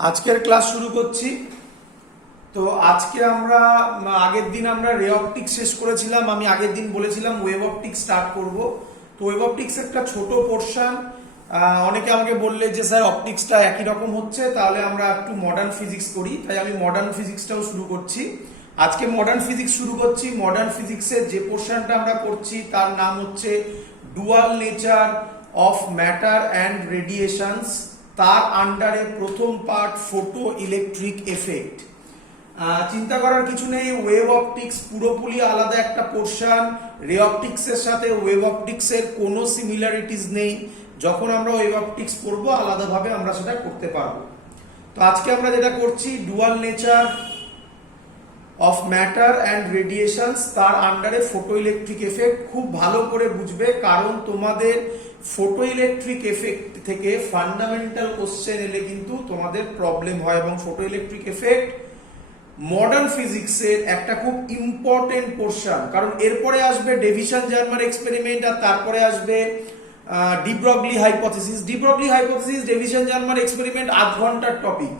আজকের ক্লাস শুরু করছি। তো আজকে আমরা আগের দিন আমরা রে অপটিক্স শেষ করেছিলাম। আমি আগের দিন বলেছিলাম ওয়েভ অপটিক্স স্টার্ট করব। তো ওয়েভ অপটিক্স একটা ছোট পোর্শন। অনেকে আমাকে বললে যে স্যার অপটিক্সটা একই রকম হচ্ছে, তাহলে আমরা একটু মডার্ন ফিজিক্স করি, তাই আমি মডার্ন ফিজিক্সটাও শুরু করছি। আজকে মডার্ন ফিজিক্স শুরু করছি। মডার্ন ফিজিক্সের যে পোর্শনটা আমরা করছি তার নাম হচ্ছে dual nature of matter and radiations. তার আন্ডারে প্রথম পার্ট ফটো ইলেকট্রিক এফেক্ট। চিন্তা করার কিছু নেই, ওয়েভ অপটিক্স পুরোপুরি আলাদা একটা পোর্শন। রে অপটিক্সের সাথে ওয়েভ অপটিক্সের কোনো সিমিলারিটিস নেই। যখন আমরা ওয়েভ অপটিক্স পড়বো আলাদাভাবে আমরা সেটা করতে পারবো। তো আজকে আমরা যেটা করছি dual nature of matter and radiations, তার আন্ডারে ফটো ইলেকট্রিক এফেক্ট। খুব ভালো করে বুঝবে, কারণ তোমাদের ফটো ইলেকট্রিক এফেক্ট থেকে ফান্ডামেন্টাল কোশ্চেন এলে কিন্তু তোমাদের প্রবলেম হয়, এবং ফটো ইলেকট্রিক এফেক্ট মডার্ন ফিজিক্সের একটা খুব ইম্পর্টেন্ট পোর্শন। কারণ এরপরে আসবে ডেভিশন জার্মার এক্সপেরিমেন্ট, আর তারপরে আসবে de Broglie hypothesis. De Broglie hypothesis, Davisson Germer experiment আধ ঘন্টার টপিক,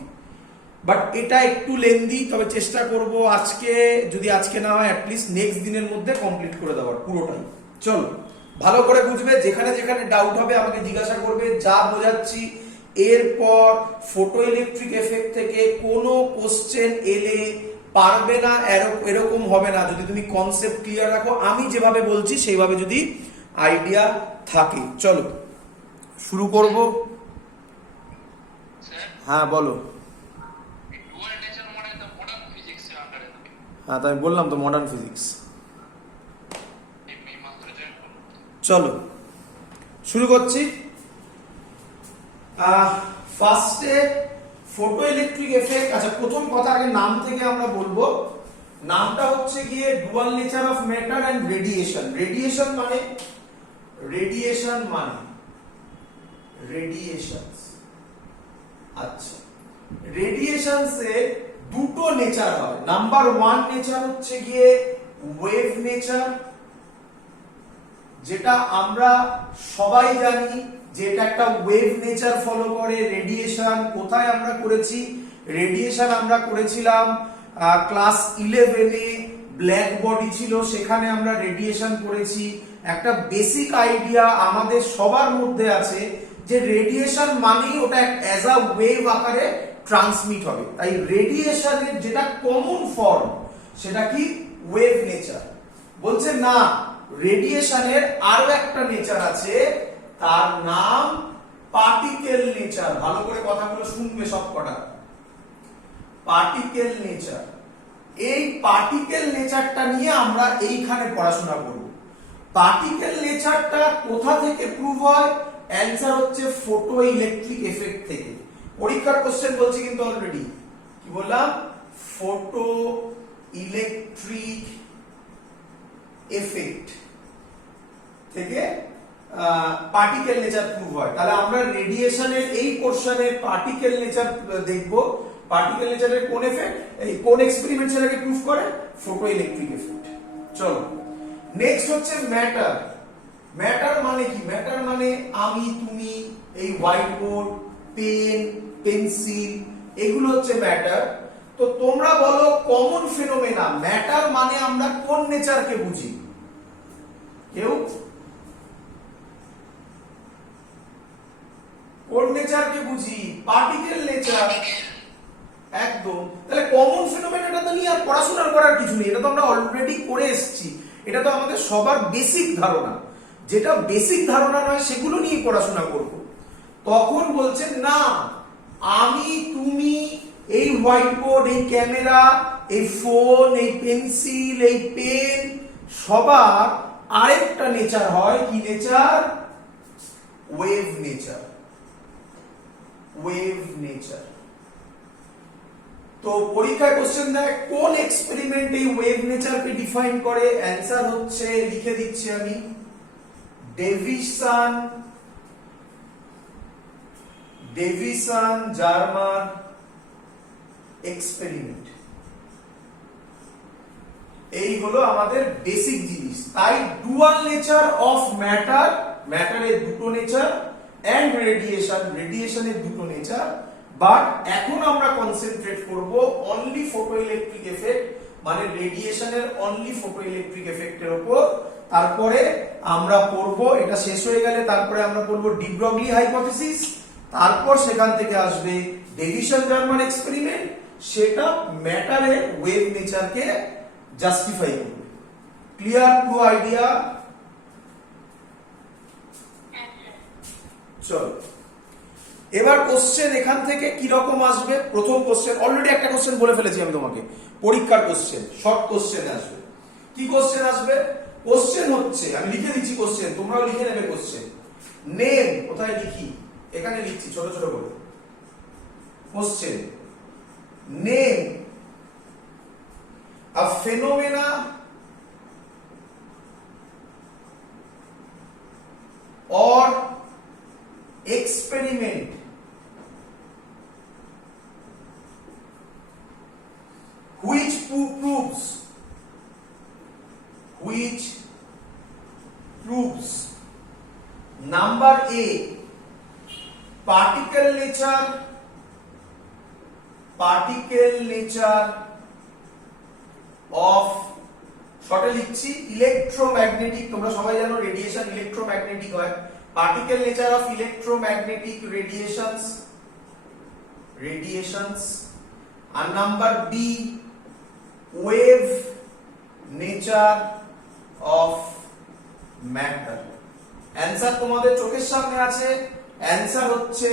বাট এটা একটু লেন্দি। তবে চেষ্টা করব আজকে, যদি আজকে না হয় অ্যাটলিস্ট নেক্সট দিনের মধ্যে কমপ্লিট করে দেওয়ার পুরোটাই। চলো ভালো করে বুঝবে, যেখানে যেখানে ডাউট হবে আমাকে জিজ্ঞাসা করবে। যা বোঝাচ্ছি এরপর ফটো ইলেকট্রিক এফেক্ট থেকে কোনো কোশ্চেন এলে পারবে না এরকম হবে না, যদি তুমি কনসেপ্ট ক্লিয়ার রাখো। আমি যেভাবে বলছি সেইভাবে যদি আইডিয়া থাকে। চলো শুরু করব। হ্যাঁ বলো। হ্যাঁ তাই বললাম তো, মডার্ন ফিজিক্স। চলো শুরু করছি। ফার্স্টে ফটো ইলেকট্রিক এফেক্ট। আচ্ছা, প্রথম কথা আগে নাম থেকে আমরা বলবো। নামটা হচ্ছে গিয়ে dual nature of matter and radiation. Radiation মানে রেডিয়েশনস। আচ্ছা, রেডিয়েশনস এর দুটো নেচার হয়। নাম্বার ওয়ান নেচার হচ্ছে গিয়ে ওয়েভ নেচার, যেটা আমরা সবাই জানি যে এটা একটা ওয়েভ নেচার ফলো করে। রেডিয়েশন কোথায় আমরা করেছি? রেডিয়েশন আমরা করেছিলাম ক্লাস 11-এ, ব্ল্যাক বডি ছিল, সেখানে আমরা রেডিয়েশন করেছি। একটা বেসিক আইডিয়া আমাদের সবার মধ্যে আছে যে রেডিয়েশন মানেই ওটা অ্যাজ আ ওয়েভ আকারে ট্রান্সমিট হবে। তাই রেডিয়েশনের যেটা কমন ফর্ম সেটা কি? Wave nature. বলছে না, রেডিয়েশনের আরো একটা নেচার আছে, তার নাম পার্টিকেল নেচার। ভালো করে কথাগুলো শুনবে সব কটা। Particle nature. এই পার্টিকেল নেচারটা নিয়ে আমরা এইখানে পড়াশোনা করব। পার্টিকেল নেচারটা কোথা থেকে প্রুভ হয়? অ্যানসার হচ্ছে ফটো ইলেকট্রিক এফেক্ট থেকে। পরীক্ষার কোশ্চেন বলছি কিন্তু অলরেডি। কি বললাম? ফটো ইলেকট্রিক এফেক্ট থেকে পার্টিকেল নেচার প্রুভ হয়। তাহলে আমরা রেডিয়েশনের এই পোরশনে পার্টিকেল নেচার দেখব। পার্টিকেল নেচারের কোন এফেক্ট, এই কোন এক্সপেরিমেন্ট সেটাকে প্রুভ করে? Photo electric effect. চলো নেক্সট হচ্ছে ম্যাটার। ম্যাটার মানে কি? ম্যাটার মানে আমি, তুমি, এই হোয়াইট বোর্ড, পেন, পেন্সিল, এগুলো হচ্ছে ম্যাটার। তো তোমরা বলো কমন ফিনোমেনা ম্যাটার মানে আমরা কোন নেচারকে বুঝি? কেউ? কোন নেচারকে বুঝি? Particle nature. একদম। তাহলে কমন ফিনোমেনাটা তো নিয়ে আর পড়াশোনা করার কিছু নেই, এটা তো আমরা অলরেডি করে এসেছি। এটা তো আমাদের সবার বেসিক ধারণা। যেটা বেসিক ধারণা নয় সেগুলো নিয়ে পড়াশোনা করব। তখন বলছেন না, আমি, তুমি, এই হোয়াইট বোর্ড, এই ক্যামেরা, এই ফোন, এই পেন্সিল, এই পেন, সবার আরেকটা নেচার হয়। কি nature? Wave nature. Wave nature. তো পরীক্ষায় কোশ্চেন দেয় কোন এক্সপেরিমেন্ট এই ওয়েভ নেচারকে ডিফাইন করে? অ্যানসার হচ্ছে, লিখে দিচ্ছি আমি, ডেভিসন জার্মার এক্সপেরিমেন্ট। এই হলো আমাদের বেসিক জিনিস। তাই ডুয়াল নেচার অফ ম্যাটার, ম্যাটারের দুটো নেচার, এন্ড রেডিয়েশনের দুটো নেচার। বাট এখন আমরা কনসেন্ট্রেট করব অনলি ফটো ইলেকট্রিক এফেক্ট, মানে রেডিয়েশনের অনলি ফটো ইলেকট্রিক এফেক্টের উপর। তারপরে আমরা পড়ব, এটা শেষ হয়ে গেলে তারপরে আমরা পড়ব ডি ব্রগলি হাইপোথিসিস, তারপর সেখান থেকে আসবে ডেভিশন জার্মান এক্সপেরিমেন্ট, সেটা ম্যাটারের ওয়েভ নেচারকে জাস্টিফাই করবে। Clear to idea? চলো এবার কোশ্চেন এখান থেকে কি রকম আসবে। প্রথম কোশ্চেন, অলরেডি একটা কোশ্চেন বলে ফেলেছি আমি তোমাকে, পরীক্ষার কোশ্চেন, শর্ট কোশ্চেন আসবে। কি কোশ্চেন আসবে? কোশ্চেন হচ্ছে, আমি লিখে দিচ্ছি কোশ্চেন, তোমরাও লিখে নেবে কোশ্চেন। নেম, কোথায় লিখি? এখানে লিখছি ছোট ছোট করে। Question, name a phenomena or experiment which proves number A, particle nature of, শর্টে লিখছি, ইলেকট্রোম্যাগনেটিক, তোমরা সবাই জানো রেডিয়েশন ইলেকট্রোম্যাগনেটিক হয়, particle nature of electromagnetic radiations, and number B, wave nature of matter. Answer তোমাদের চোখের সামনে আছে। অ্যানসার হচ্ছে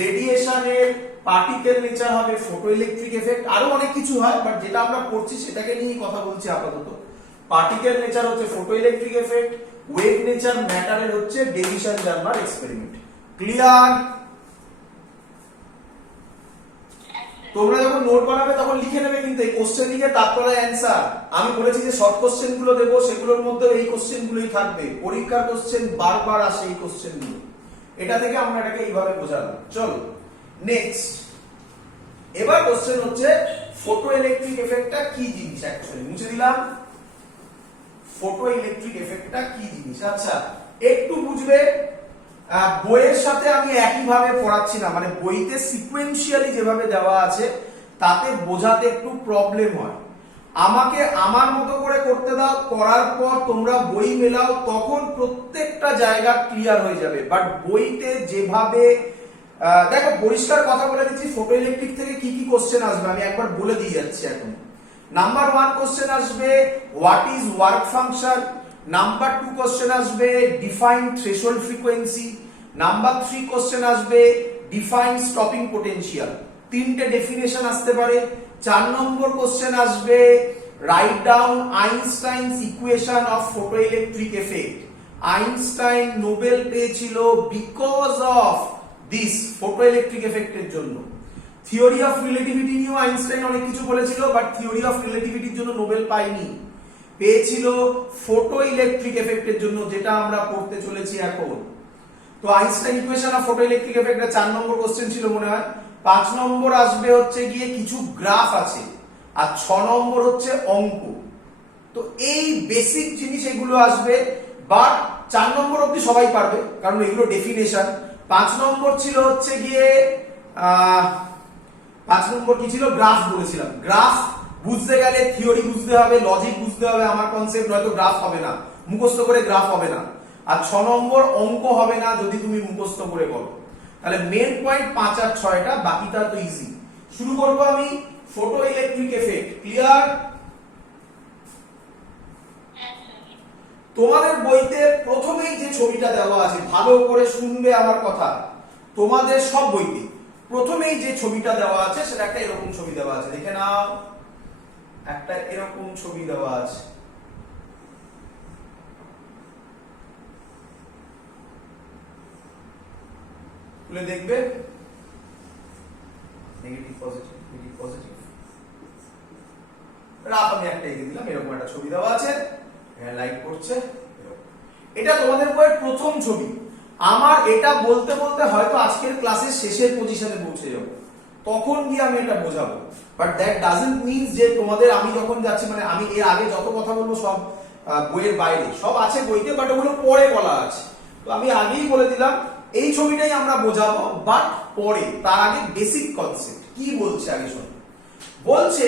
রেডিয়েশনের পার্টিকেল নেচার হবে ফটো ইলেকট্রিক এফেক্ট, আরো অনেক কিছু হয় বাট যেটা আমরা পড়ছি সেটাকে নিয়েই কথা বলছি আপাতত। পার্টিকেল নেচার হচ্ছে photo electric effect, wave nature ম্যাটারের হচ্ছে ডেভিশন জার্মান এক্সপেরিমেন্ট। ক্লিয়ার? তোমরা যখন নোট বানাবে তখন লিখে নেবে কিন্তু এই কোশ্চেন লিখে তারপরে অ্যানসার। আমি বলেছি যে শর্ট কোশ্চেন গুলো দেবো, সেগুলোর মধ্যে এই কোশ্চেন গুলোই থাকবে। পরীক্ষার কোশ্চেন বারবার আসে এই কোশ্চেন গুলো, এটা থেকে আমরা এটাকে এইভাবে বোঝাবো। চলো নেক্সট, এবার কোশ্চেন হচ্ছে ফটো ইলেকট্রিক এফেক্টটা কি জিনিস। অ্যাকচুয়ালি মুছে দিলাম, ফটো ইলেকট্রিক এফেক্টটা কি জিনিস। আচ্ছা একটু বুঝবে, বইয়ের সাথে আমি একইভাবে পড়াচ্ছি না, মানে বইতে সিকোয়েন্সিয়ালি যেভাবে দেওয়া আছে তাতে বোঝাতে একটু প্রবলেম হয়। আমাকে আমার মতো করে করতে দাও, করার পর তোমরা বই মেলাও, তখন প্রত্যেকটা জায়গা ক্লিয়ার হয়ে যাবে। বাট বইতে যেভাবে, দেখো পরিষ্কার কথা বলে দিচ্ছি, ফটো ইলেকট্রিক থেকে কি কি কোশ্চেন আসবে আমি একবার বলে দিয়ে যাচ্ছি এখন। নাম্বার 1 কোশ্চেন আসবে what is work function. Number 2 question আসবে define threshold frequency. Number 3 question আসবে ডিফাইন স্টপিং পোটেনশিয়াল, তিনটে ডেফিনেশন আসতে পারে। 4 নম্বর কোশ্চেন আসবে write down Einstein's equation of photoelectric effect. Einstein Nobel পেয়েছিল বিকজ অফ দিস ফটোইলেকট্রিক এফেক্টের জন্য। থিওরি অফ রিলেটিভিটি নিয়েও আইনস্টাইন অনেক কিছু বলেছিল, বাট থিওরি অফ রিলেটিভিটির জন্য নোবেল পায়নি, পেয়েছিল ফটো ইলেকট্রিক এফেক্টের জন্য, যেটা আমরা পড়তে চলেছি এখন। তো Einstein equation of photo electric effect 4 number question ছিল মনে হয়। 5 নম্বর আসবে হচ্ছে গিয়ে কিছু গ্রাফ আছে, আর 6 নম্বর হচ্ছে অঙ্ক। তো এই বেসিক জিনিস এগুলো আসবে, বাট 4 নম্বর অবধি সবাই পারবে কারণ এগুলো ডেফিনেশন। 5 নম্বর ছিল হচ্ছে গিয়ে 5 নম্বর কি ছিল, গ্রাফ বলেছিলাম। গ্রাফ বুঝতে গেলে থিওরি বুঝতে হবে, লজিক বুঝতে হবে, আমার কনসেপ্ট, নয়তো গ্রাফ হবে না, মুখস্থ করে গ্রাফ হবে না। আর 6 নম্বর অঙ্ক হবে না যদি তুমি মুখস্থ করে করো। তাহলে মেন পয়েন্ট 5 আর 6টা, বাকিটা তো ইজি। শুরু করব আমি ফটো ইলেকট্রিক এফেক্ট। ক্লিয়ার? তোমাদের বইতে প্রথমেই যে ছবিটা দেওয়া আছে, ভালো করে শুনবে আমার কথা, তোমাদের সব বইতে প্রথমেই যে ছবিটা দেওয়া আছে সেটা একটা এরকম ছবি দেওয়া আছে, দেখে নাও। একটা এরকম ছবি দেওয়া আছে, খুলে দেখবে, negative positive, negative positive, rough আমি একটা এঁকে দিলাম। এরকম একটা ছবি দেওয়া আছে, লাইট পড়ছে, এটা তোমাদের বইয়ের প্রথম ছবি। আমার এটা বলতে বলতে হয়তো আজকের ক্লাসের শেষের পজিশনে পৌঁছে যাব, তখন গিয়ে আমি এটা বোঝাবো। বাট দ্যাট ডাজন্ট মিনস যে তোমাদের আমি যখন যাচ্ছি, মানে আমি এর আগে যত কথা বলবো সব বইয়ের বাইরে, সব আছে বইতে, বাট ওগুলো পরে বলা আছে। তো আমি আগেই বলে দিলাম এই ছবিটাই আমরা বোঝাবো, বাট পরে তার আগে বেসিক কনসেপ্ট কি বলছে আগে শুনুন। বলছে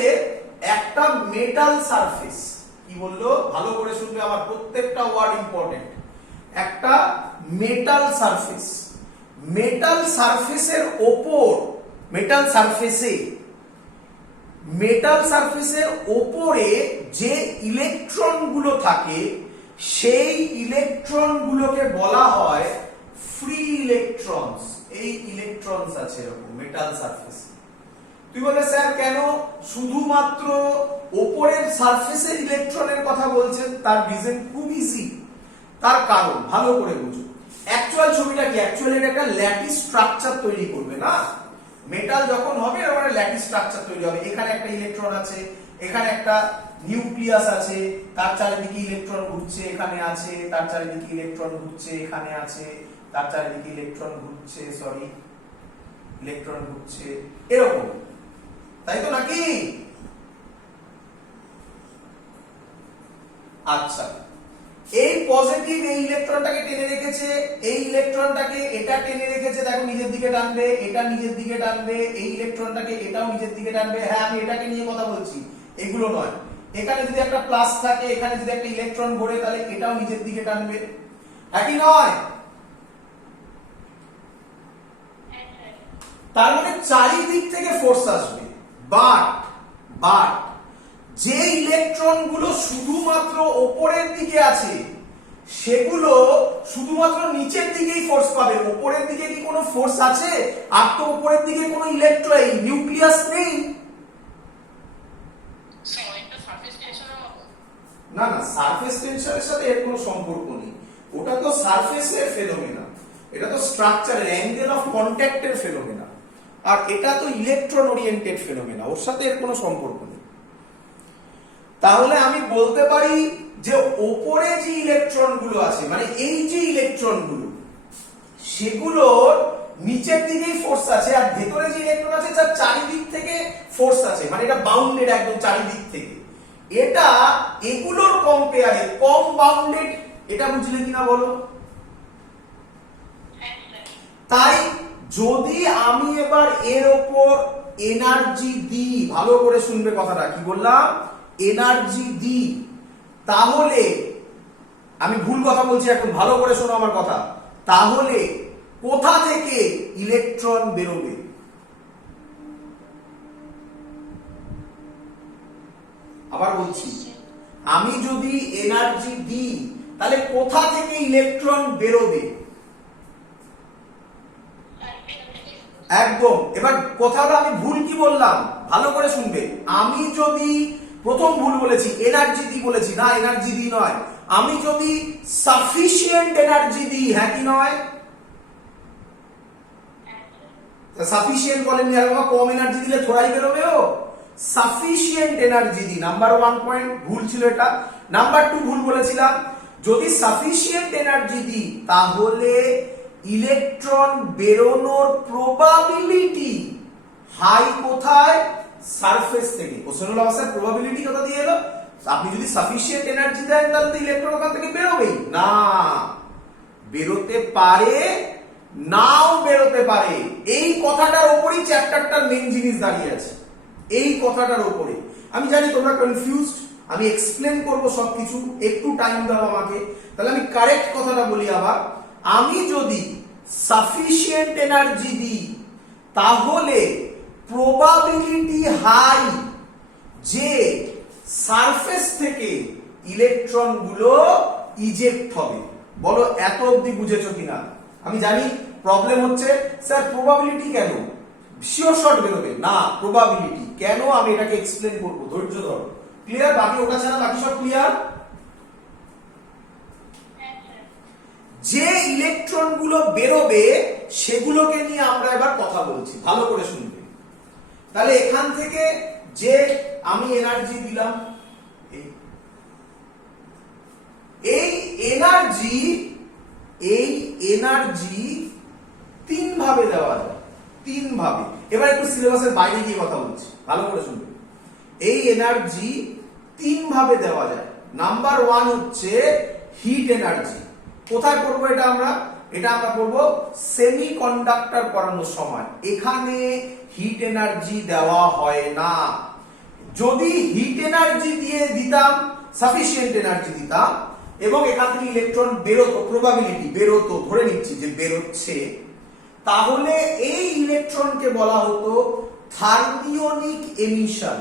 একটা মেটাল সারফেস, কি বললো ভালো করে শুনবে, আমার প্রত্যেকটা ওয়ার্ড ইম্পর্টেন্ট। একটা মেটাল সারফেস, মেটাল সারফেসের ওপর, মেটাল সারফেসের ওপরে যে ইলেকট্রন গুলো থাকে সেই ইলেকট্রন গুলোকে বলা হয় ফ্রি ইলেকট্রনস। এই ইলেকট্রনস আছে এরকম মেটাল সারফেস। তুই বলে স্যার কেন শুধুমাত্র ওপরের সারফেসের ইলেকট্রনের কথা বলছেন? তার রিজন খুব ইজি, তার কারণ ভালো করে বুঝো। অ্যাকচুয়াল ছবিটা কি? অ্যাকচুয়ালি এটা একটা ল্যাটিস স্ট্রাকচার তৈরি করবে না, মেটাল যখন হবে এরকম একটা ল্যাটিস স্ট্রাকচার তৈরি হবে। এখানে একটা ইলেকট্রন আছে, এখানে একটা নিউক্লিয়াস আছে, তার চারিদিকে ইলেকট্রন ঘুরছে, এখানে আছে, তার চারিদিকে ইলেকট্রন ঘুরছে, এখানে আছে, তার চারিদিকে ইলেকট্রন ঘুরছে, ইলেকট্রন ঘুরছে, এরকম, তাই তো নাকি? আচ্ছা, এই পজিটিভ এই ইলেকট্রনটাকে টেনে রেখেছে, এই ইলেকট্রনটাকে এটা টেনে রেখেছে, দেখো নিজের দিকে টানবে, এটা নিজের দিকে টানবে, এই ইলেকট্রনটাকে এটাও নিজের দিকে টানবে। হ্যাঁ, আমি এটাকে নিয়ে কথা বলছি, এগুলো নয়। এখানে যদি একটা প্লাস থাকে, এখানে যদি একটা ইলেকট্রন ঘোরে, তাহলে এটাও নিজের দিকে টানবে, একই নয়? তার মানে চারিদিক থেকে ফোর্স আসবে। বাট যে ইলেকট্রন গুলো শুধুমাত্র উপরের দিকে আছে সেগুলো শুধুমাত্র নিচের দিকেই ফোর্স পাবে। উপরের দিকে কি কোনো ফোর্স আছে? আর তো উপরের দিকে কোনো ইলেকট্রন নিউক্লিয়াস নেই। না, সারফেস টেনশনের সাথে এর কোনো সম্পর্ক নেই। ওটা তো সারফেসের ফেনোমেনা, এটা তো স্ট্রাকচারের অ্যাঙ্গেল অফ কন্ট্যাক্টের ফেনোমেনা, আর এটা তো ইলেকট্রন ওরিয়েন্টেড ফেনোমেনা, ওর সাথে এর কোনো সম্পর্ক নেই। তাহলে আমি বলতে পারি যে ওপরে যে ইলেকট্রন গুলো আছে, মানে এই যে ইলেকট্রন গুলো, সেগুলোর নিচের দিকেই ফোর্স আছে, আর ভেতরে যে ইলেকট্রন আছে তার চারিদিক থেকে ফোর্স আছে, মানে এটা বাউন্ডেড একদম চারিদিক থেকে। এটা এগুলোর কম্পেয়ারে কম বাউন্ডেড, এটা বুঝলে কিনা বলো? তাই যদি আমি এবার এর ওপর এনার্জি দিই, ভালো করে শুনবে কথাটা, কি বললাম? এনার্জি দিই, তাহলে আমি ভুল কথা বলছি এখন, ভালো করে শোনো আমার কথা। তাহলে কোথা থেকে ইলেকট্রন বেরোবে? আবার বলছি, আমি যদি এনার্জি দিই তাহলে কোথা থেকে ইলেকট্রন বেরোবে? একদম। এবার কথাটা আমি ভুল কি বললাম ভালো করে শুনবে। আমি যদি প্রথম ভুল বলেছি, এনার্জি দিই বলেছি, না এনার্জি দিই নয়। আমি যদি সাফিসিয়েন্ট এনার্জি দিই, হ্যাঁ কি নয়? সাফিসিয়েন্ট বলেননি, আর কম এনার্জি দিলে থোড়াই বেরোবে। ও সাফিসিয়েন্ট এনার্জি দিই, নাম্বার 1 পয়েন্ট ভুল ছিল এটা। নাম্বার 2 ভুল বলেছিলাম, যদি সাফিসিয়েন্ট এনার্জি দিই তাহলে ইলেকট্রন বেরোনোর প্রবাবিলিটি হাই কোথায়? সারফেস থেকে। কোশ্চেন অবস্থায় প্রবাবিলিটি কোথা দিয়ে এলো? আপনি যদি সাফিসিয়েন্ট এনার্জি দেন তাহলে তো ইলেকট্রন ওখান থেকে বেরোবেই না, বেরোতে পারে, নাও বেরোতে পারে। এই কথাটার উপরই চ্যাপ্টারটার মেইন জিনিস দাঁড়িয়ে আছে, এই কথাটার উপরে। আমি জানি তোমরা কনফিউজড, আমি এক্সপ্লেন করব সবকিছু, একটু টাইম দাও আমাকে। তাহলে আমি কারেক্ট কথাটা বলি আবার। আমি যদি সাফিসিয়েন্ট এনার্জি দিই তাহলে প্রবাবিলিটি হাই যে সারফেস থেকে ইলেকট্রন গুলো ইজেক্ট হবে। বলো এত অবধি বুঝেছো কিনা? আমি জানি প্রবলেম হচ্ছে, স্যার প্রবাবিলিটি কেন? শিওর শট বেরোবে না, প্রবাবিলিটি কেন আমি এটাকে এক্সপ্লেন করব, ধৈর্য ধরো। ক্লিয়ার? বাকি ওটা ছাড়া বাকি সব ক্লিয়ার? যে ইলেকট্রন গুলো বেরোবে সেগুলোকে নিয়ে আমরা এবার কথা বলছি, ভালো করে শুনবে। তাহলে এখান থেকে যে আমি এনার্জি দিলাম, এই এনার্জি তিন ভাবে দেওয়া যায়, তিন ভাবে। এবার একটু সিলেবাসের বাইরে গিয়ে কথা বলছি, ভালো করে শুনবে। এই এনার্জি তিন ভাবে দেওয়া যায়। নাম্বার 1 হচ্ছে হিট এনার্জি। কোথায় করবো এটা আমরা? এটা আমরা করব সেমিকন্ডাক্টর পড়ানোর সময়। এখানে হিট এনার্জি দেওয়া হয় না। যদি হিট এনার্জি দিয়ে দিতাম, সাফিসিয়েন্ট এনার্জি দিতাম এবং এখান থেকে ইলেকট্রন বেরোতো, প্রবাবিলিটি বেরোতো, ধরে নিচ্ছি যে বেরোচ্ছে, তাহলে এই ইলেকট্রনকে বলা হতো থার্মিওনিক এমিশন।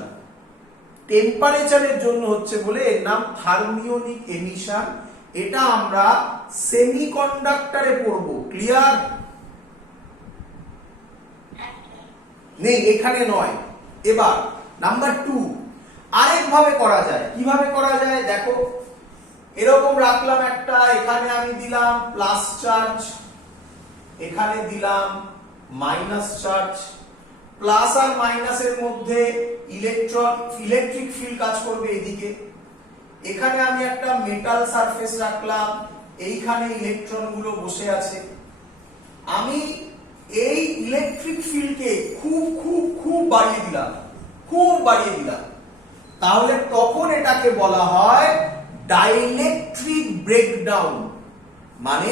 টেম্পারেচারের জন্য হচ্ছে বলে এর নাম থার্মিওনিক এমিশন। এটা আমরা সেমিকন্ডাক্টরে পড়ব। ক্লিয়ার? নেই, এখানে নয়। এবার নাম্বার 2 আরেক ভাবে করা যায়। কিভাবে করা যায় দেখো, এরকম রাখলাম একটা, এখানে আমি দিলাম প্লাস চার্জ, এখানে দিলাম মাইনাস চার্জ। প্লাস আর মাইনাসের মধ্যে ইলেকট্রন, ইলেকট্রিক ফিল্ড কাজ করবে এদিকে। এখানে আমি একটা মেটাল সারফেস রাখলাম, এইখানে ইলেকট্রন গুলো বসে আছে। আমি এই ইলেকট্রিক ফিল্ডকে খুব খুব খুব বাড়িয়ে দিলাম, খুব বাড়িয়ে দিলাম, তাহলে তখন এটাকে বলা হয় ডাইইলেকট্রিক ব্রেকডাউন। মানে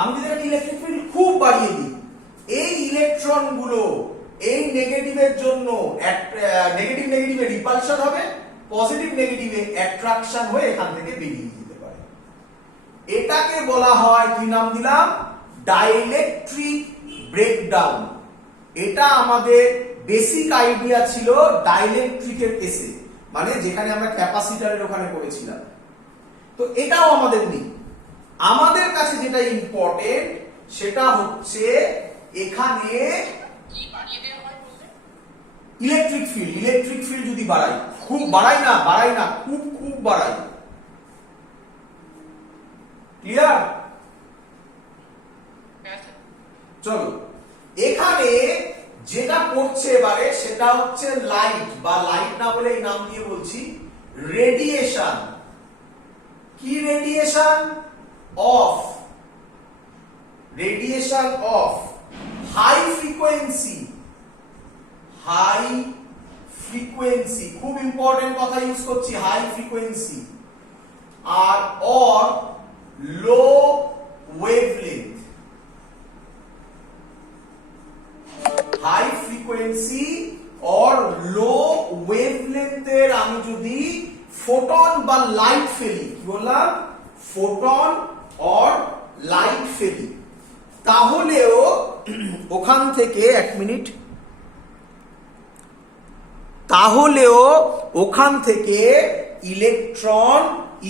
আমি যদি একটা ইলেকট্রিক ফিল্ড খুব বাড়িয়ে দিই, এই ইলেকট্রন গুলো এই নেগেটিভের জন্য নেগেটিভ নেগেটিভে রিপালশন হবে, পজিটিভ নেগেটিভে অ্যাট্রাকশন হয়ে এখান থেকে বেরিয়ে যেতে পারে। এটাকে বলা হয়, কি নাম দিলাম? Dielectric breakdown. এটা আমাদের বেসিক আইডিয়া ছিল ডাইইলেকট্রিকের কেসে, মানে যেখানে আমরা ক্যাপাসিটরের ওখানে করেছিলাম। তো এটাও আমাদের নেই। আমাদের কাছে যেটা ইম্পর্টেন্ট সেটা হচ্ছে এখানে ইলেকট্রিক ফিল্ড। ইলেকট্রিক ফিল্ড যদি বাড়াই, খুব বাড়াই না, বাড়াই না, খুব খুব বাড়াই। ক্লিয়ার? চলো, এখানে যেটা পড়ছে এবারে সেটা হচ্ছে লাইট, বা লাইট না বলে এই নাম দিয়ে বলছি রেডিয়েশন। কি radiation? Of, radiation of high frequency. High frequency, খুব ইম্পর্টেন্ট কথা ইউজ করছি, হাই ফ্রিকোয়েন্সি। আর or low wavelength. High frequency or low ওয়েভলেন্থের আমি যদি ফোটন বা লাইট ফেলি, কি বললাম? ফোটন অর লাইট ফেলি, তাহলেও ওখান থেকে, এক মিনিট, তাহলেও ওখান থেকে ইলেকট্রন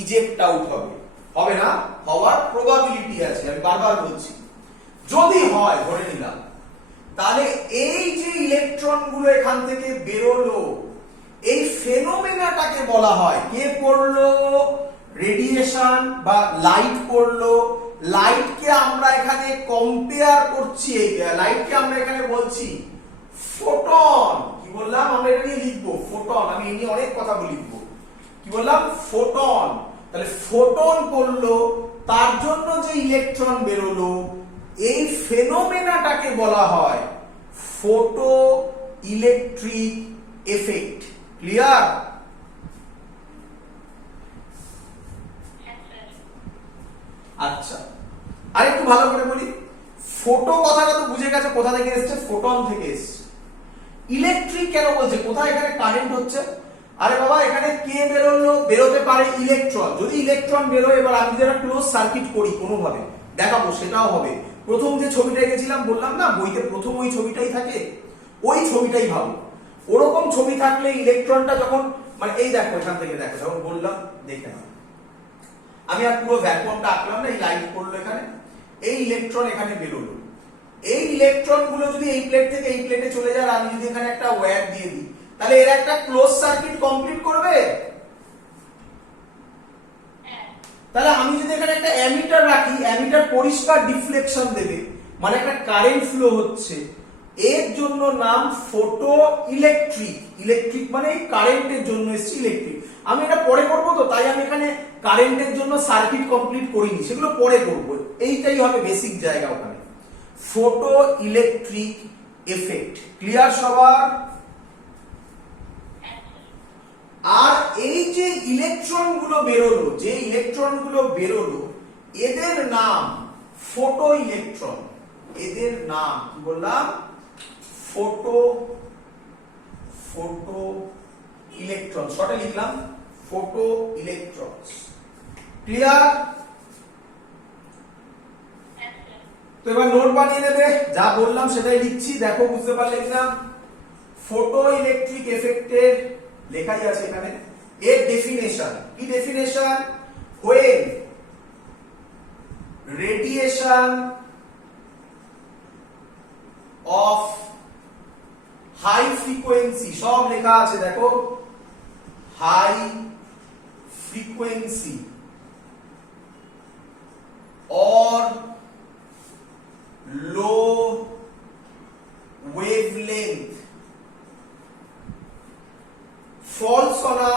ইজেক্ট আউট হবে। হবে না? হওয়ার প্রবাবিলিটি আছে, আমি বারবার বলছি। যদি হয়, ধরে নিলাম, তাহলে এই যে ইলেকট্রন গুলো এখান থেকে বেরোলো, এই ফেনোমেনাটাকে বলা হয়, কে পড়লো? রেডিয়েশন বা লাইট পড়লো। লাইটকে আমরা এখানে কম্পেয়ার করছি, লাইটকে আমরা এখানে বলছি ফোটন। কি বললাম? আমরা এটা নিয়ে লিখবো ফোটন। আমি এই নিয়ে অনেক কথা লিখবো। কি বললাম? ফোটন। তাহলে ফোটন পড়লো, তার জন্য যে ইলেকট্রন বেরোলো, এই ফেনোমেনাটাকে বলা হয় ফটো ইলেকট্রিক এফেক্ট। ক্লিয়ার? আচ্ছা, আরেকটু ভালো করে বলি। ফোটো কথাটা তো বুঝে গেছে কোথা থেকে এসেছে, ফোটন থেকে এসেছে। ইলেকট্রিক কেন বলছে? কোথায় এখানে কারেন্ট হচ্ছে? আরে বাবা, এখানে কে বেরোলো? বেরোতে পারে ইলেকট্রন। যদি ইলেকট্রন বেরোয়, এবার আমি যদি একটা ক্লোজ সার্কিট করি কোনোভাবে, দেখাবো, সেটাও হবে। প্রথম যে ছবিটা এঁকেছিলাম, বললাম না বইতে প্রথম ওই ছবিটাই থাকে, ওই ছবিটাই ভাবো। ওরকম ছবি থাকলে ইলেকট্রনটা যখন, মানে এই দেখো, এখান থেকে দেখো, যখন বললাম দেখে নাও, আমি আর পুরো ভ্যাকুয়ামটা আঁকলাম না, এই লাইট পড়লো এখানে, এই ইলেকট্রন এখানে বেরোলো। এই ইলেকট্রন গুলো যদি এই প্লেট থেকে এই প্লেটে চলে যায়, আমি যদি এখানে একটা ওয়্যার দিয়ে দিই, তাহলে এর একটা ক্লোজ সার্কিট কমপ্লিট করবে। তাহলে আমি যদি এখানে একটা অ্যামিটার রাখি, অ্যামিটার পরিষ্কার ডিফ্লেকশন দেবে, মানে একটা কারেন্ট ফ্লো হচ্ছে। এর জন্য নাম ফটো ইলেকট্রিক। ইলেকট্রিক মানে কারেন্টের জন্য এসেছে ইলেকট্রিক। আমি এটা পরে করবো, তো তাই আমি এখানে কারেন্টের জন্য সার্কিট কমপ্লিট করিনি, সেগুলো পরে করবো। এইটাই হবে বেসিক জায়গা ওখানে, ফটো ইলেকট্রিক এফেক্ট। ক্লিয়ার সবার? আর এই যে ইলেকট্রন গুলো বেরোলো, যে ইলেকট্রন গুলো বেরোলো, এদের নাম ফোটো ইলেকট্রন, এদের নাম কি বললাম? ফোটো ইলেকট্রন, শর্টে লিখলাম ফোটো ইলেকট্রনস। ক্লিয়ার? তো এবার নোট বানিয়ে নেবে, যা বললাম সেটাই লিখছি, দেখো বুঝতে পারলে কিনা। ফোটো ইলেকট্রিক এফেক্টের লেখাই আছে এখানে, এর ডেফিনেশন কি? Definition, when radiation of high frequency, সব লেখা আছে দেখো, high frequency or low wavelength falls on a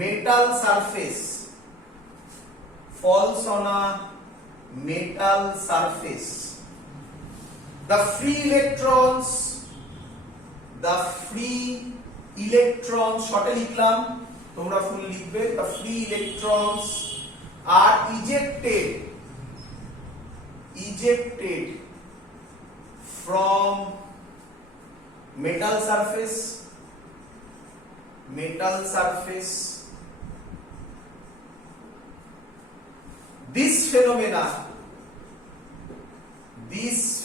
metal surface, falls on a metal surface, the free electrons শর্টে লিখলাম, তোমরা ফুল লিখবে, the free electrons are ejected from metal surface, this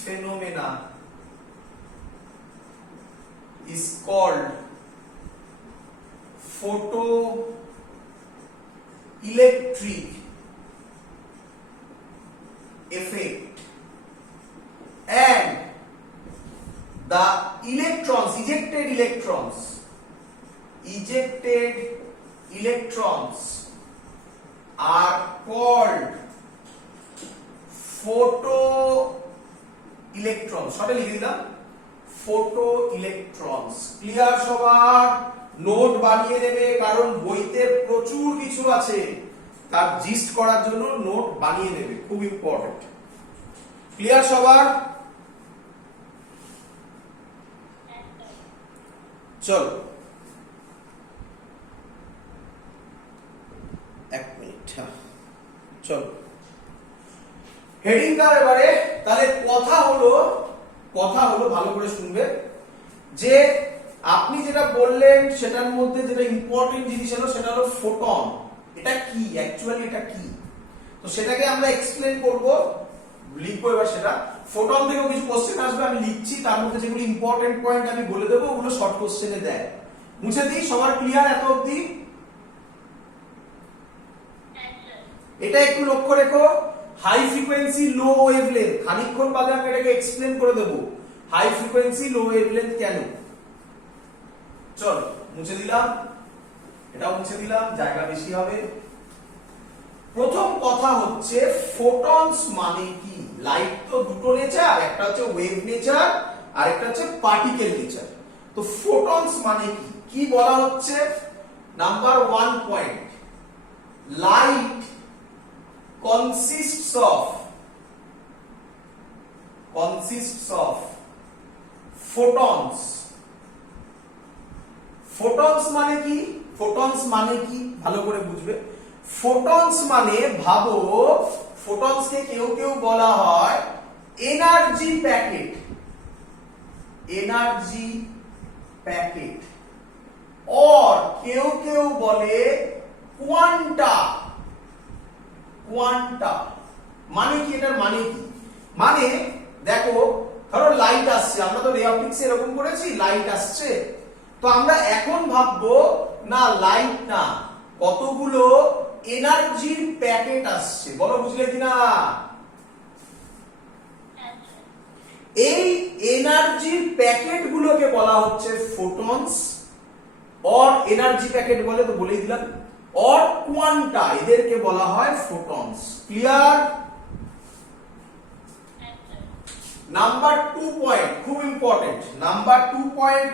phenomena is called photoelectric effect, and the ejected electrons are called photoelectrons, শর্টে লিখে দিলাম photoelectrons। Clear সবার? Note বানিয়ে নেবে, কারণ বইতে প্রচুর কিছু আছে, তার জিস্ট করার জন্য নোট বানিয়ে নেবে, খুব ইম্পর্টেন্ট। ক্লিয়ার সবার? চলো এক মিনিট, চলো হেডিং কার এবারে। তাহলে কথা হলো ভালো করে শুনবে, যে আপনি যেটা বললেন সেটার মধ্যে যেটা ইম্পর্টেন্ট জিনিস হলো সেটা হলো ফোটন। এটা কি অ্যাকচুয়ালি, এটা কি? তো সেটাকে আমরা এক্সপ্লেন করব, লিখবো এবার সেটা। ফোটন থেকেও কিছু কোশ্চেন আসবে, আমি লিখছি, তার মধ্যে যেগুলো ইম্পর্টেন্ট পয়েন্ট আমি বলে দেবো, ওগুলো শর্ট কোশ্চেনে দেয়। মুছে দিই, সবার ক্লিয়ার এত অবধি? এটা একটু লক্ষ্য রেখো, হাই ফ্রিকোয়েন্সি লো ওয়েভলেন্থ, খানিকক্ষণ বাদে আমি এটাকে এক্সপ্লেন করে দেবো হাই ফ্রিকোয়েন্সি লো ওয়েভলেন্থ কেন। চল মুছে দিলাম, এটাও মুছে দিলাম, জায়গা বেশি হবে। প্রথম কথা হচ্ছে ফোটনস মানে কি? লাইট তো দুটো নেচার, একটা হচ্ছে ওয়েভ নেচার আর একটা হচ্ছে পার্টিকেল নেচার। তো ফোটনস মানে কি? কি বলা হচ্ছে? Number 1 point, light consists of photons। photons মানে কি? photons মানে কি ভালো করে বুঝবে। photons মানে, ভাবো, photons কে কেউ কেউ বলা হয় এনার্জি প্যাকেট, और কেউ কেউ বলে কোয়ান্টা। মানে কি? এটার মানে কি? মানে দেখো, ধরো লাইট আসছে, আমরা তো রে অপটিক্স এরকম করেছি, লাইট আসছে, তো আমরা এখন ভাববো না লাইট না, কতগুলো এনার্জির প্যাকেট আসছে। বলো বুঝলে কিনা? এই এনার্জির প্যাকেট গুলোকে বলা হচ্ছে ফোটনস, और এনার্জি প্যাকেট বলে তো বলেই দিলাম, और কোয়ান্টা, এদেরকে বলা হয় ফোটনস। ক্লিয়ার? নাম্বার 2 পয়েন্ট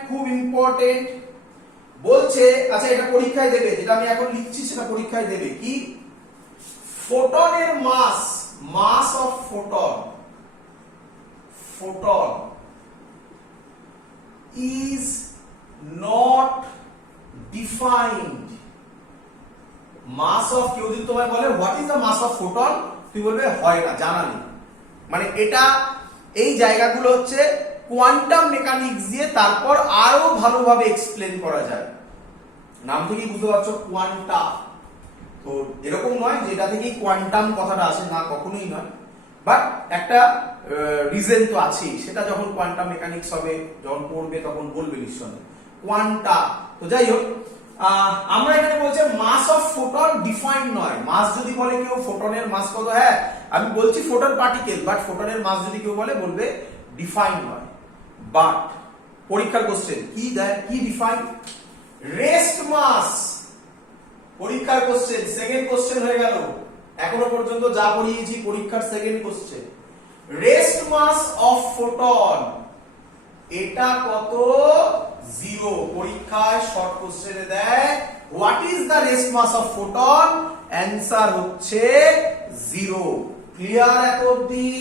খুব ইম্পর্টেন্ট, বলছে, আচ্ছা এটা পরীক্ষায় দেবে, যেটা আমি এখন লিখছি সেটা পরীক্ষায় দেবে। কি? ফোটনের mass of photon is not defined, mass of, কেউ যদি তোমায় বলে what is the mass of photon, তুমি বলবে হয় না, জানা নেই। মানে এটা এই জায়গাগুলো হচ্ছে কোয়ান্টাম মেকানিক্স দিয়ে তারপর আরো ভালোভাবে এক্সপ্লেন করা যায়। নাম থেকেই বুঝতে পারছো কোয়ান্টা, তো এরকম নয় যেটা থেকেই কোয়ান্টাম কথাটা আসে, না কখনোই নয়, বাট একটা রিজন তো আছেই, সেটা যখন কোয়ান্টাম মেকানিক্স হবে, যখন পড়বে তখন বলবে নিঃসন্দেহে কোয়ান্টা। তো যাই হোক, আমরা এখানে বলছে মাস অফ ফোটন ডিফাইন নয়। মাস যদি বলে কেউ ফোটনের মাস কত, হ্যাঁ আমি বলছি ফোটন পার্টিকেল, বাট ফোটনের মাস যদি কেউ বলে বলবে ডিফাইন নয়। বাট পরীক্ষার কোশ্চেন কি দেয়, কি ডিফাইন, রেস্ট মাস। পরীক্ষার কোশ্চেন, সেকেন্ড কোশ্চেন হয়ে গেল, এখনো পর্যন্ত যা পড়িয়েছি পরীক্ষার second question. Rest mass of photon, এটা কত, 0। পরীক্ষায় শর্ট কোশ্চেনে দেয় what is the rest mass of photon, answer হচ্ছে 0। ক্লিয়ার এত অবধি?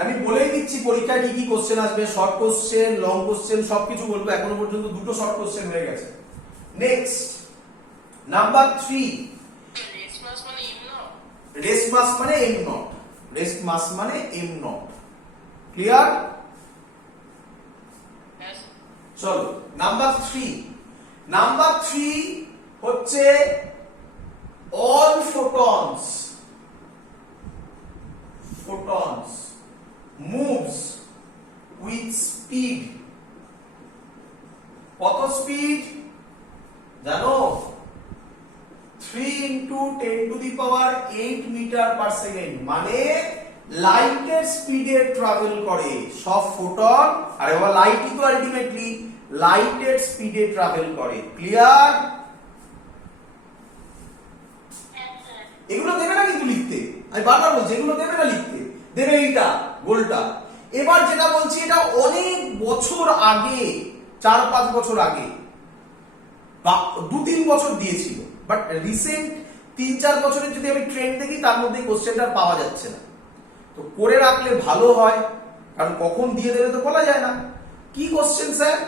আমি বলেই দিচ্ছি পরীক্ষায় কি কি কোশ্চেন আসবে, শর্ট কোশ্চেন, লং কোশ্চেন সবকিছু বলবো। এখনো পর্যন্ত দুটো শর্ট কোশ্চেন হয়ে গেছে। নেক্সট নাম্বার 3, রেস্ট মাস মানে m নট, রেস্ট মাস মানে m নট। ক্লিয়ার? চলো নাম্বার 3, নাম্বার 3 হচ্ছে all photons moves with speed। কত স্পিড জানো? 3 × 10⁸ মিটার পার সেকেন্ড, মানে লাইটের স্পিডে ট্রাভেল করে সব ফোটন। আরে বাবা, লাইটই তো আলটিমেটলি লাইটের স্পিডে ট্রাভেল করে। ক্লিয়ার? এগুলো দেবে না কিন্তু লিখতে, আমি বারবার বলছি এগুলো দেবে না লিখতে, দেবে এইটা গোলটা। এবার যেটা বলছি এটা অনেক বছর আগে, 4-5 বছর আগে বা 2-3 বছর দিয়েছিল, বাট রিসেন্ট 3-4 বছরের যদি আমি ট্রেন্ড দেখি তার মধ্যে কোশ্চেনটা পাওয়া যাচ্ছে না। তো করে রাখলে ভালো হয়, কারণ কখন দিয়ে দেবে তো বলা যায় না। কি কোশ্চেন স্যার?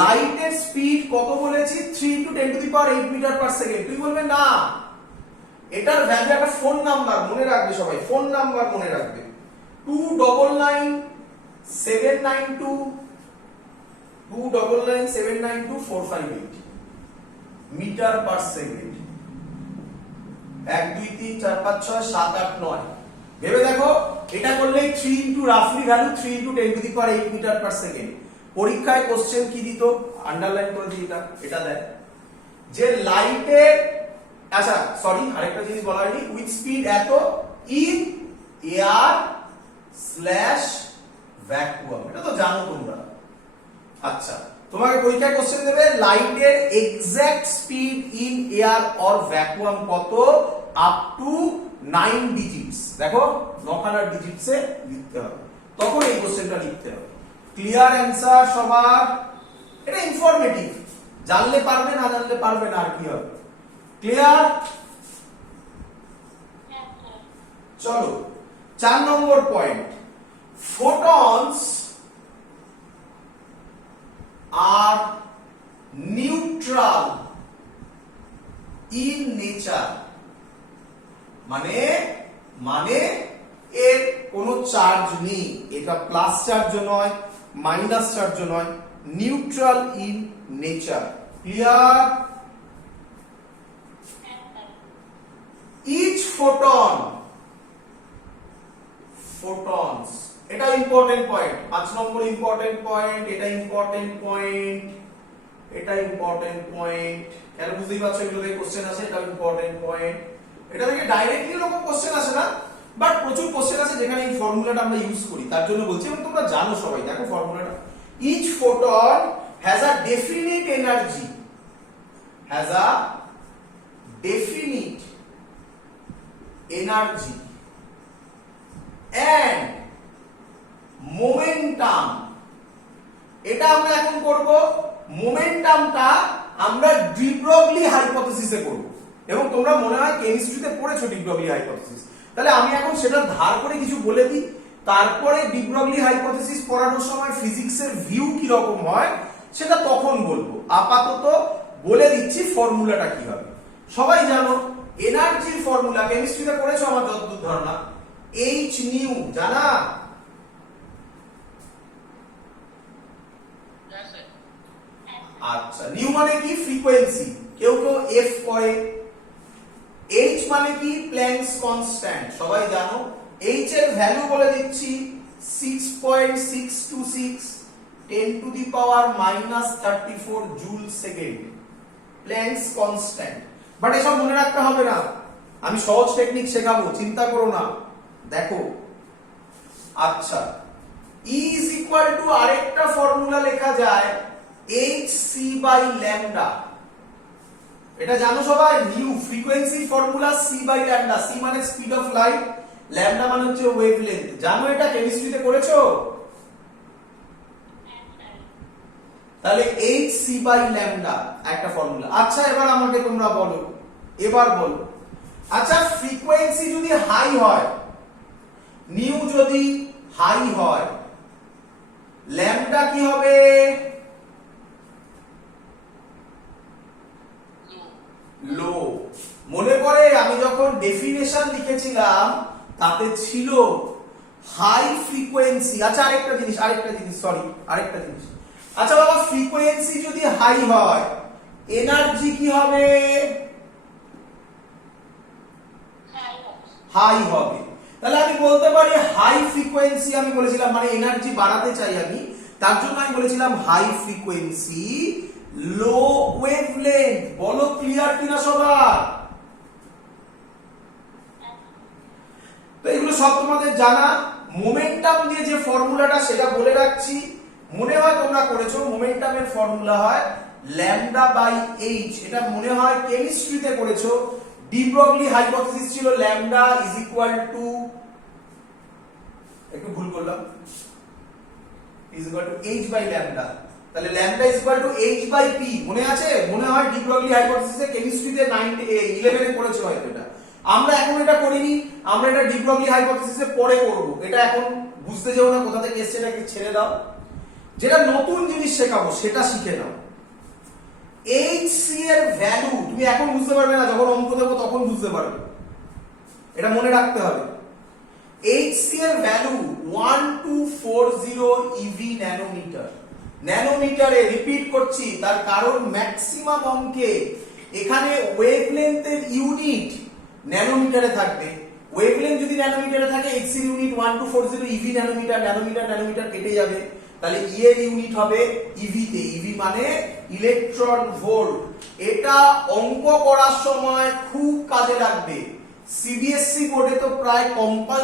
লাইটের স্পিড কত বলেছি? 3 × 10⁸ মিটার পার সেকেন্ড। তুই বলবে না, এটার ভ্যালু একটা ফোন নাম্বার মনে রাখবে, সবাই ফোন নাম্বার মনে রাখবে, 299792458 মিটার পার সেকেন্ড। 1 2 3 4 5 6 7 8 9। ভেবে দেখো, এটা করলেই 3 × রাফলি ভ্যালু 3 × 10⁸ মিটার পার সেকেন্ড। পরীক্ষায় কোশ্চেন কি দিত, আন্ডারলাইন করে দিই, এটা দেয় যে লাইটের, আচ্ছা সরি আরেকটা জিনিস বলা হয়নি, উইথ স্পিড এত ইন এয়ার স্ল্যাশ ভ্যাকুয়াম, এটা তো জানো তোমরা। আচ্ছা, তোমাকে পরীক্ষায় কোশ্চেন দেবে লাইটের exact speed in air or vacuum কত, আপ টু 9 ডিজিটস। দেখো 9খানা ডিজিটসে লিখতে হবে, তখন এই কোশ্চেনটা লিখতে হবে। ক্লিয়ার অ্যানসার সবার? এটা ইনফরমেটিভ, জানলে পারবে, না জানলে পারবে না, আর কি হবে। ক্লিয়ার? চলো 4 নম্বর point, photons are neutral in nature। মানে এর কোনো চার্জ নেই, এটা প্লাস চার্জ নয়, মাইনাস চার্জ নয়, neutral in nature. Clear? each photons, এটা ইম্পর্টেন্ট পয়েন্ট, 5 নম্বর ইম্পর্টেন্ট পয়েন্ট, এটা ইম্পর্টেন্ট পয়েন্ট, এটা ইম্পর্টেন্ট পয়েন্ট। কেন বুঝতেই পারছো এগুলো থেকে কোশ্চেন আসে, এটা ইম্পর্টেন্ট পয়েন্ট। এটা থেকে ডাইরেক্টলি এরকম কোশ্চেন আসে না, বাট প্রচুর কোশ্চেন আছে যেখানে এই ফর্মুলাটা আমরা ইউজ করি, তার জন্য বলছি, এবং তোমরা জানো সবাই। দেখো ফর্মুলাটা, each photon has a definite energy, has a definite energy and momentum। এটা আমরা এখন করব, মোমেন্টামটা আমরা ডি ব্রগলি হাইপোথিসিসে করব, এবং তোমরা মনে হয় কেমিস্ট্রিতে পড়েছো ডি ব্রগলি হাইপোথিসিস। তাহলে আমি এখন সেটা ধার করে কিছু বলে দিই, তারপরে ডি ব্রগলি হাইপোথিসিস পড়ানোর সময় ফিজিক্সের ভিউ কি রকম হয় সেটা তখন বলবো। আপাতত বলে দিচ্ছি ফর্মুলাটা কি হবে। সবাই জানো এনার্জির ফর্মুলা, কেমিস্ট্রিতে করেছো আমার যতদূর ধারণা, এইচ নিউ, জানা? আচ্ছা, নিউ মানে কি? ফ্রিকোয়েন্সি, কেউ কেউ এফ করে। এইচ মানে কি? প্ল্যাঙ্কস কনস্ট্যান্ট, সবাই জানো। এইচ এর ভ্যালু বলে দিচ্ছি 6.626 10⁻⁻34 joule second, planks constant. But এসব মনে রাখতে হবে না, আমি সহজ টেকনিক শেখাবো, চিন্তা করো না। দেখো, আচ্ছা, E is equal to আরেকটা ফর্মুলা লেখা যায় hc বাই ল্যামডা। এটা জানো সবাই? Nu frequency formula c by lambda. c মানে স্পিড অফ লাইট, ল্যামডা মানে হচ্ছে ওয়েভলেন্থ। জানো এটা? কেমিস্ট্রিতে করেছো? তাহলে hc বাই ল্যামডা একটা ফর্মুলা। আচ্ছা, এবার আমাকে তোমরা বলো, আচ্ছা, ফ্রিকোয়েন্সি যদি হাই হয়, নিউ যদি হাই হয়, ল্যামডা কি হবে? লো। মনে পড়ে আমি যখন ডেফিনেশন লিখেছিলাম তাতে ছিল হাই ফ্রিকোয়েন্সি। আচ্ছা, আরেকটা জিনিস, আচ্ছা বাবা, ফ্রিকোয়েন্সি যদি হাই হয়, এনার্জি কি হবে? হাই হবে। তাহলে আমি বলতে পারি হাই ফ্রিকোয়েন্সি, আমি বলেছিলাম মানে এনার্জি বাড়াতে চাই আমি, তার জন্য আমি বলেছিলাম হাই ফ্রিকোয়েন্সি লো ওয়েভলেন্থ। বলো ক্লিয়ার কিনা সবার? তো এগুলো সব তোমাদের জানা। মোমেন্টাম দিয়ে যে ফর্মুলাটা সেটা বলে রাখছি, মনে হয় তোমরা করেছো। মোমেন্টামের ফর্মুলা হয় ল্যামডা বাই এইচ, এটা মনে হয় কেমিস্ট্রিতে করেছো। ডি ব্রগলি হাইপোথিসিস ছিল ল্যামডা ইজ ইকুয়াল টু, একটু ভুল করলাম, is equal to h by lambda. তাহলে lambda is equal to h by p, মনে আছে? মনে হয় ডি ব্রগলি হাইপোথিসিসে কেমিস্ট্রিতে 11 এ করেছো হয়তো এটা। আমরা এখন এটা করিনি, আমরা এটা ডি ব্রগলি হাইপোথিসিসে পরে করব। এটা এখন বুঝতে যাও না কোথা থেকে এসেছে, এটাকে ছেড়ে দাও। যেটা নতুন জিনিস শেখাবো সেটা শিখে নাও। hc এর ভ্যালু তুমি এখন বুঝতে পারবে না, যখন অঙ্ক দেবো তখন বুঝতে পারবে। এটা মনে রাখতে হবে। hc এর ভ্যালু 1240 ইভি ন্যানোমিটার। ন্যানোমিটারে রিপিট করছি, তার কারণ ম্যাক্সিমাম অঙ্কে এখানে ওয়েভলেন্থের ইউনিট ন্যানোমিটারে থাকবে। ওয়েভলেন্থ যদি ন্যানোমিটারে থাকে, hc এর ইউনিট 1240 ইভি ন্যানোমিটার, ন্যানোমিটার কেটে যাবে, তাহলে e এর ইউনিট হবে ইভি তে। ইভি মানে ইলেকট্রন ভোল্ট। এটা অঙ্ক করার সময় খুব কাজে লাগবে। সিবিএসসি বোর্ডে তো প্রায় কম্পালসারি